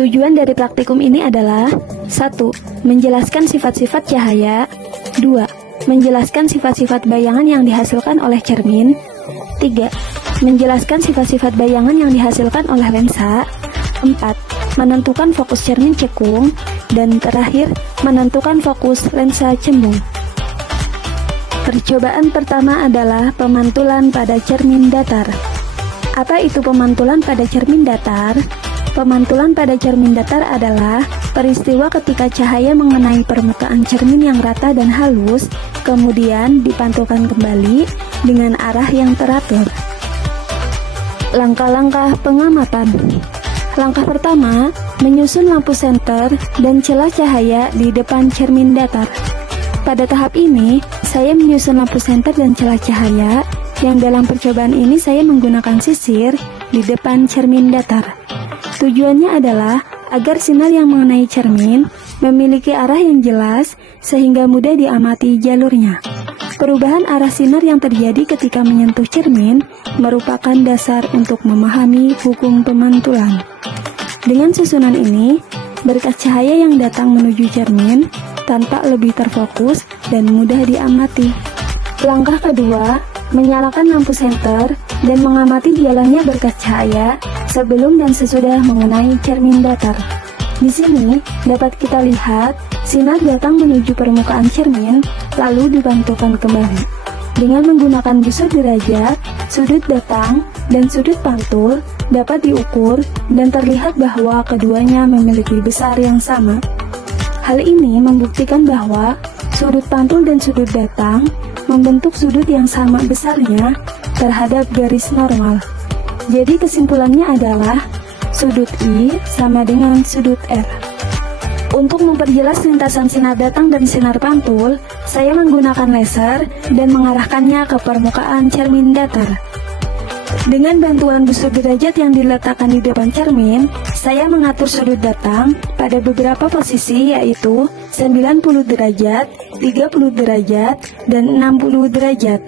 Tujuan dari praktikum ini adalah 1. Menjelaskan sifat-sifat cahaya. 2. Menjelaskan sifat-sifat bayangan yang dihasilkan oleh cermin. 3. Menjelaskan sifat-sifat bayangan yang dihasilkan oleh lensa. 4. Menentukan fokus cermin cekung. Dan terakhir, menentukan fokus lensa cembung. Percobaan pertama adalah pemantulan pada cermin datar. Apa itu pemantulan pada cermin datar? Pemantulan pada cermin datar adalah peristiwa ketika cahaya mengenai permukaan cermin yang rata dan halus, kemudian dipantulkan kembali dengan arah yang teratur. Langkah-langkah pengamatan. Langkah pertama, menyusun lampu senter dan celah cahaya di depan cermin datar. Pada tahap ini, saya menyusun lampu senter dan celah cahaya, yang dalam percobaan ini saya menggunakan sisir di depan cermin datar. Tujuannya adalah agar sinar yang mengenai cermin memiliki arah yang jelas sehingga mudah diamati jalurnya. Perubahan arah sinar yang terjadi ketika menyentuh cermin merupakan dasar untuk memahami hukum pemantulan. Dengan susunan ini, berkas cahaya yang datang menuju cermin tampak lebih terfokus dan mudah diamati. Langkah kedua, menyalakan lampu senter dan mengamati jalannya berkas cahaya sebelum dan sesudah mengenai cermin datar. Di sini dapat kita lihat sinar datang menuju permukaan cermin lalu dipantulkan kembali. Dengan menggunakan busur derajat, sudut datang dan sudut pantul dapat diukur dan terlihat bahwa keduanya memiliki besar yang sama. Hal ini membuktikan bahwa sudut pantul dan sudut datang membentuk sudut yang sama besarnya terhadap garis normal. Jadi kesimpulannya adalah sudut I sama dengan sudut R. Untuk memperjelas lintasan sinar datang dan sinar pantul, saya menggunakan laser dan mengarahkannya ke permukaan cermin datar. Dengan bantuan busur derajat yang diletakkan di depan cermin, saya mengatur sudut datang pada beberapa posisi yaitu 90 derajat, 30 derajat, dan 60 derajat.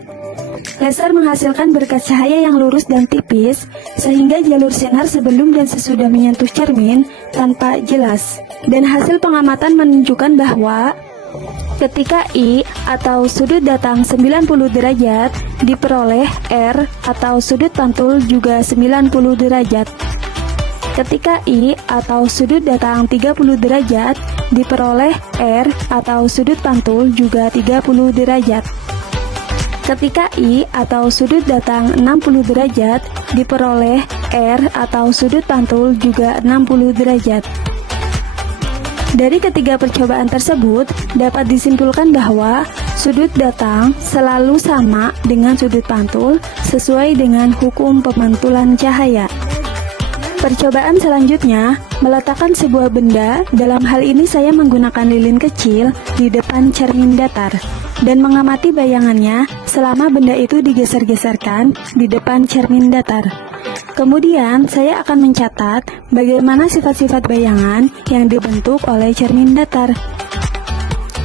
Laser menghasilkan berkas cahaya yang lurus dan tipis, sehingga jalur sinar sebelum dan sesudah menyentuh cermin tampak jelas. Dan hasil pengamatan menunjukkan bahwa ketika I atau sudut datang 90 derajat diperoleh R atau sudut pantul juga 90 derajat. Ketika I atau sudut datang 30 derajat diperoleh R atau sudut pantul juga 30 derajat. Ketika I atau sudut datang 60 derajat diperoleh R atau sudut pantul juga 60 derajat. Dari ketiga percobaan tersebut, dapat disimpulkan bahwa sudut datang selalu sama dengan sudut pantul sesuai dengan hukum pemantulan cahaya. Percobaan selanjutnya, meletakkan sebuah benda, dalam hal ini saya menggunakan lilin kecil di depan cermin datar, dan mengamati bayangannya selama benda itu digeser-geserkan di depan cermin datar. Kemudian, saya akan mencatat bagaimana sifat-sifat bayangan yang dibentuk oleh cermin datar.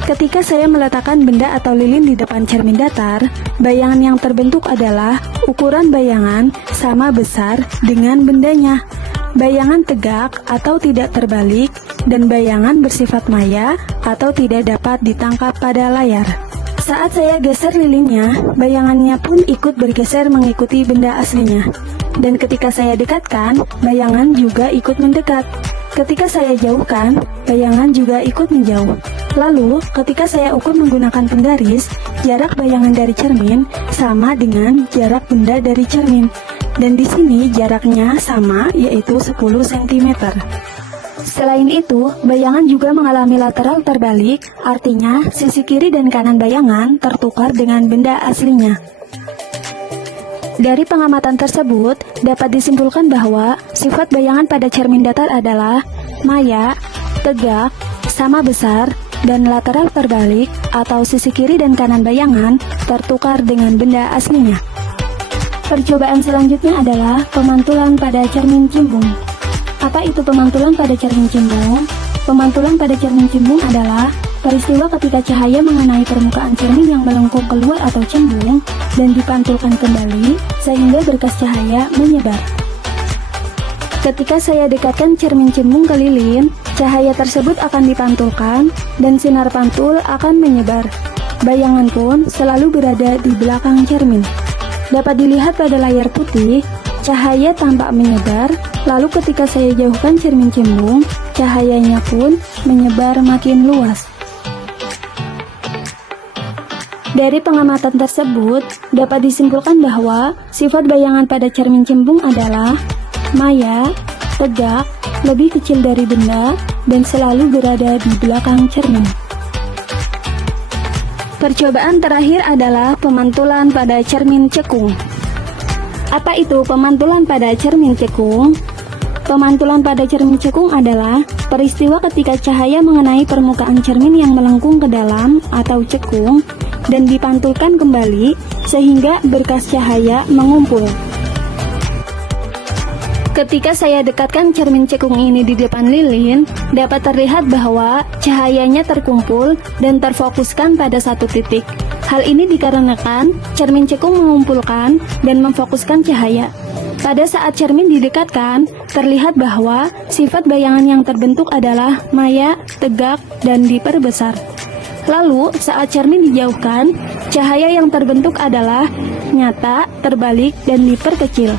Ketika saya meletakkan benda atau lilin di depan cermin datar, bayangan yang terbentuk adalah ukuran bayangan sama besar dengan bendanya. Bayangan tegak atau tidak terbalik, dan bayangan bersifat maya atau tidak dapat ditangkap pada layar. Saat saya geser lilinnya, bayangannya pun ikut bergeser mengikuti benda aslinya. Dan ketika saya dekatkan, bayangan juga ikut mendekat. Ketika saya jauhkan, bayangan juga ikut menjauh. Lalu, ketika saya ukur menggunakan penggaris, jarak bayangan dari cermin sama dengan jarak benda dari cermin. Dan di sini jaraknya sama, yaitu 10 cm. Selain itu, bayangan juga mengalami lateral terbalik, artinya sisi kiri dan kanan bayangan tertukar dengan benda aslinya. Dari pengamatan tersebut, dapat disimpulkan bahwa sifat bayangan pada cermin datar adalah maya, tegak, sama besar, dan lateral terbalik atau sisi kiri dan kanan bayangan tertukar dengan benda aslinya. Percobaan selanjutnya adalah pemantulan pada cermin cimbung. Apa itu pemantulan pada cermin cimbung? Pemantulan pada cermin cimbung adalah peristiwa ketika cahaya mengenai permukaan cermin yang melengkung keluar atau cembung dan dipantulkan kembali sehingga berkas cahaya menyebar. Ketika saya dekatkan cermin cembung ke lilin, cahaya tersebut akan dipantulkan dan sinar pantul akan menyebar. Bayangan pun selalu berada di belakang cermin. Dapat dilihat pada layar putih, cahaya tampak menyebar, lalu ketika saya jauhkan cermin cembung, cahayanya pun menyebar makin luas. Dari pengamatan tersebut, dapat disimpulkan bahwa sifat bayangan pada cermin cembung adalah maya, tegak, lebih kecil dari benda, dan selalu berada di belakang cermin. Percobaan terakhir adalah pemantulan pada cermin cekung. Apa itu pemantulan pada cermin cekung? Pemantulan pada cermin cekung adalah peristiwa ketika cahaya mengenai permukaan cermin yang melengkung ke dalam atau cekung dan dipantulkan kembali sehingga berkas cahaya mengumpul. Ketika saya dekatkan cermin cekung ini di depan lilin, dapat terlihat bahwa cahayanya terkumpul dan terfokuskan pada satu titik. Hal ini dikarenakan cermin cekung mengumpulkan dan memfokuskan cahaya. Pada saat cermin didekatkan, terlihat bahwa sifat bayangan yang terbentuk adalah maya, tegak, dan diperbesar. Lalu, saat cermin dijauhkan, cahaya yang terbentuk adalah nyata, terbalik, dan diperkecil.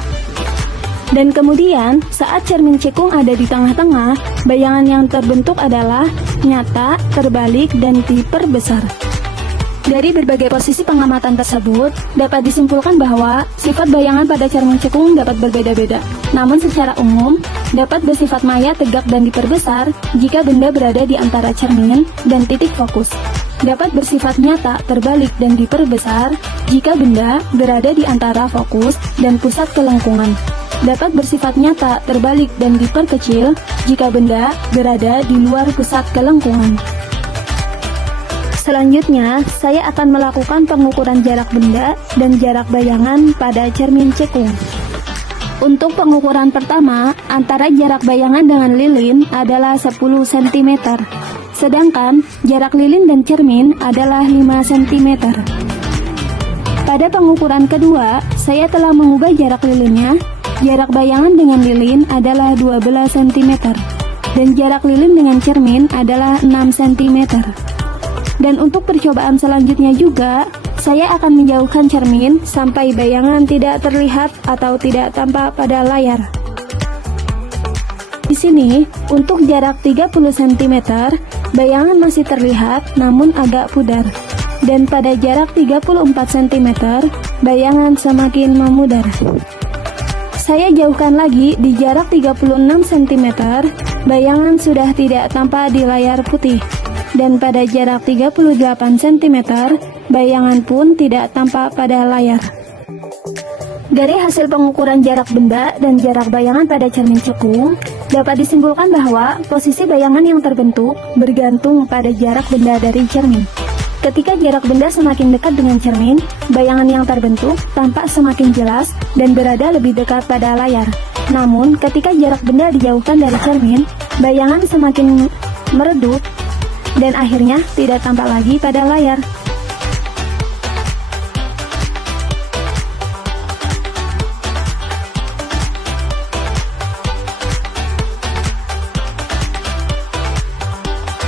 Dan kemudian, saat cermin cekung ada di tengah-tengah, bayangan yang terbentuk adalah nyata, terbalik, dan diperbesar. Dari berbagai posisi pengamatan tersebut, dapat disimpulkan bahwa sifat bayangan pada cermin cekung dapat berbeda-beda. Namun secara umum, dapat bersifat maya, tegak, dan diperbesar jika benda berada di antara cermin dan titik fokus. Dapat bersifat nyata, terbalik, dan diperbesar jika benda berada di antara fokus dan pusat kelengkungan. Dapat bersifat nyata, terbalik, dan diperkecil jika benda berada di luar pusat kelengkungan. Selanjutnya, saya akan melakukan pengukuran jarak benda dan jarak bayangan pada cermin cekung. Untuk pengukuran pertama, antara jarak bayangan dengan lilin adalah 10 cm, sedangkan jarak lilin dan cermin adalah 5 cm. Pada pengukuran kedua, saya telah mengubah jarak lilinnya. Jarak bayangan dengan lilin adalah 12 cm, dan jarak lilin dengan cermin adalah 6 cm. Dan untuk percobaan selanjutnya juga, saya akan menjauhkan cermin sampai bayangan tidak terlihat atau tidak tampak pada layar. Di sini, untuk jarak 30 cm, bayangan masih terlihat namun agak pudar. Dan pada jarak 34 cm, bayangan semakin memudar. Saya jauhkan lagi di jarak 36 cm, bayangan sudah tidak tampak di layar putih. Dan pada jarak 38 cm, bayangan pun tidak tampak pada layar. Dari hasil pengukuran jarak benda dan jarak bayangan pada cermin cekung, dapat disimpulkan bahwa posisi bayangan yang terbentuk bergantung pada jarak benda dari cermin. Ketika jarak benda semakin dekat dengan cermin, bayangan yang terbentuk tampak semakin jelas dan berada lebih dekat pada layar. Namun, ketika jarak benda dijauhkan dari cermin, bayangan semakin meredup dan akhirnya tidak tampak lagi pada layar.